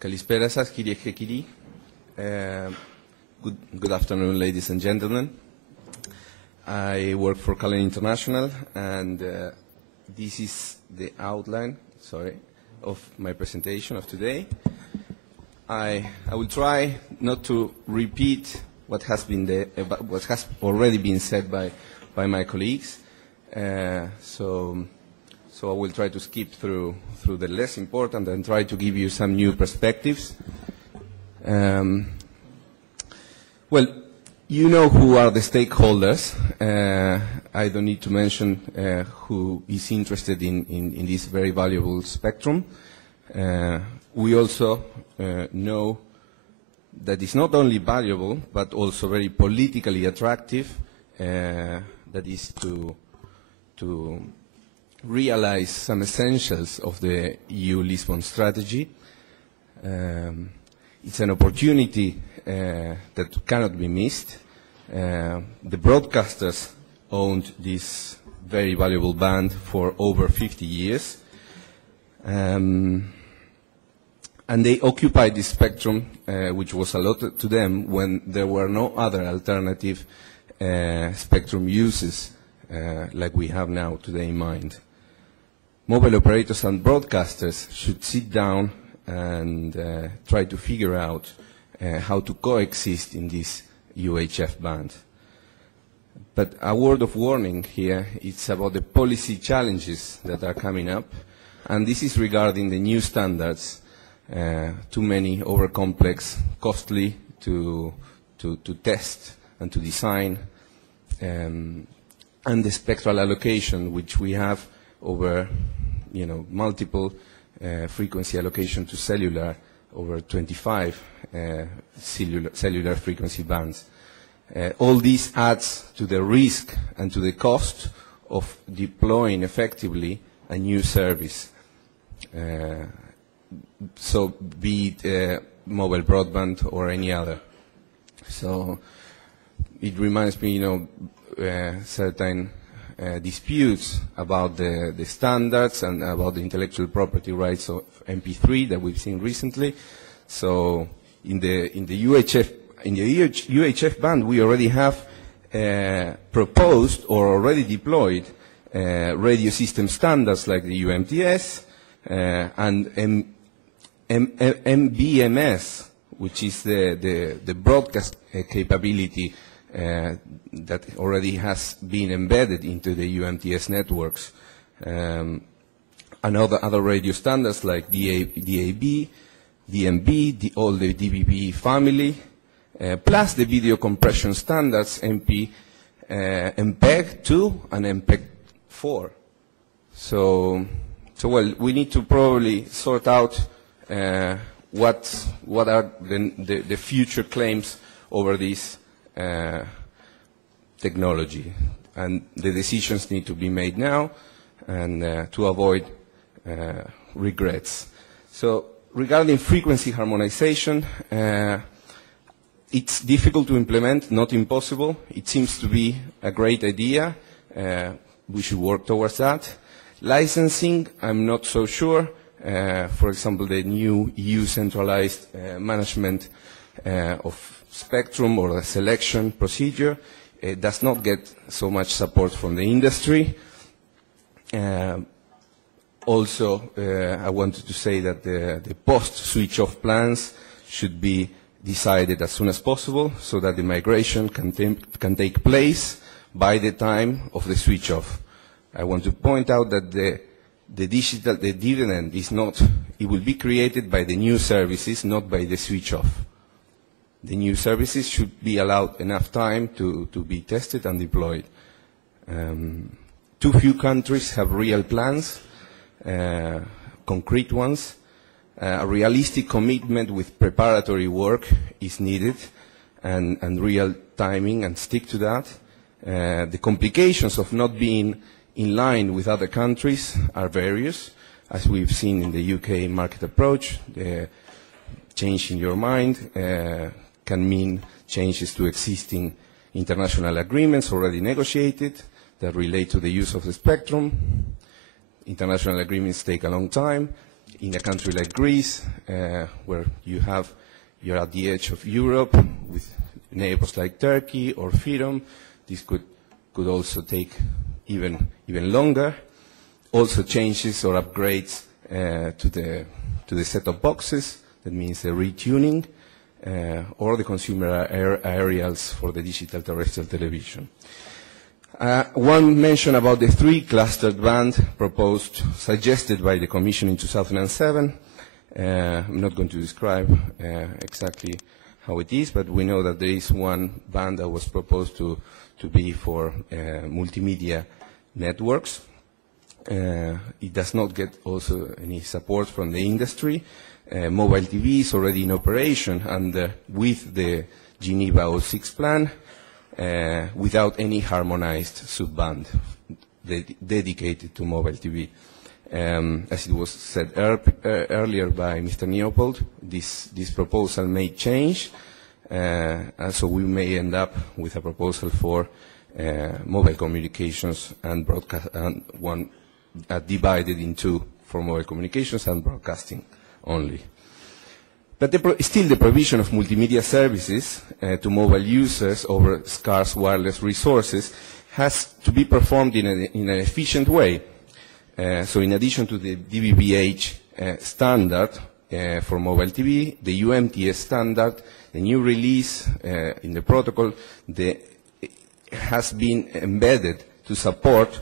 Καλησπέρα σας, κυρίες και κύριοι. Good afternoon, ladies and gentlemen. I work for Callen International, and this is the outline, of my presentation of today. I will try not to repeat what has already been said by my colleagues. So I will try to skip through the less important and try to give you some new perspectives. Well, you know who are the stakeholders. I don't need to mention who is interested in this very valuable spectrum. We also know that it's not only valuable, but also very politically attractive. That is to realize some essentials of the EU Lisbon strategy. It's an opportunity that cannot be missed. The broadcasters owned this very valuable band for over 50 years. And they occupied this spectrum, which was allotted to them when there were no other alternative spectrum uses like we have now today in mind. Mobile operators and broadcasters should sit down and try to figure out how to coexist in this UHF band. But a word of warning here, it's about the policy challenges that are coming up, and this is regarding the new standards, too many, over-complex, costly to test and to design, and the spectral allocation which we have over multiple frequency allocation to cellular, over 25 cellular frequency bands. All this adds to the risk and to the cost of deploying effectively a new service. So be it mobile broadband or any other. So it reminds me, certain disputes about the standards and about the intellectual property rights of MP3 that we've seen recently. So in the UHF band, we already have proposed or already deployed radio system standards like the UMTS and MBMS, which is the broadcast capability that already has been embedded into the UMTS networks. And other radio standards like DAB, DMB, all the DBB family, plus the video compression standards MPEG-2 and MPEG-4. So well, we need to probably sort out what are the future claims over this technology, and the decisions need to be made now and to avoid regrets. So regarding frequency harmonization, it's difficult to implement, not impossible. It seems to be a great idea. We should work towards that. Licensing, I'm not so sure. For example, the new EU centralized management of spectrum or the selection procedure does not get so much support from the industry. Also, I wanted to say that the post-switch-off plans should be decided as soon as possible so that the migration can take place by the time of the switch-off. I want to point out that the dividend is not, it will be created by the new services, not by the switch-off. The new services should be allowed enough time to be tested and deployed. Too few countries have real plans, concrete ones. A realistic commitment with preparatory work is needed, and real timing, and stick to that. The complications of not being in line with other countries are various, as we've seen in the UK market approach. The change in your mind can mean changes to existing international agreements already negotiated that relate to the use of the spectrum. International agreements take a long time. in a country like Greece, where you're at the edge of Europe with neighbors like Turkey or Fyrom, this could also take even longer. Also changes or upgrades to the set-top boxes, that means the retuning, or the consumer aerials for the digital terrestrial television. One mention about the 3 clustered band suggested by the Commission in 2007. I'm not going to describe exactly how it is, but we know that there is one band that was proposed to be for multimedia networks. It does not get also any support from the industry. Mobile TV is already in operation, and with the Geneva 06 plan, without any harmonized sub-band dedicated to mobile TV. As it was said earlier by Mr. Neopold, this proposal may change, and so we may end up with a proposal for mobile communications and broadcast, and one divided in 2 for mobile communications and broadcasting only. But still the provision of multimedia services to mobile users over scarce wireless resources has to be performed in an efficient way. So in addition to the DVB-H standard for mobile TV, the UMTS standard, the new release in the protocol has been embedded to support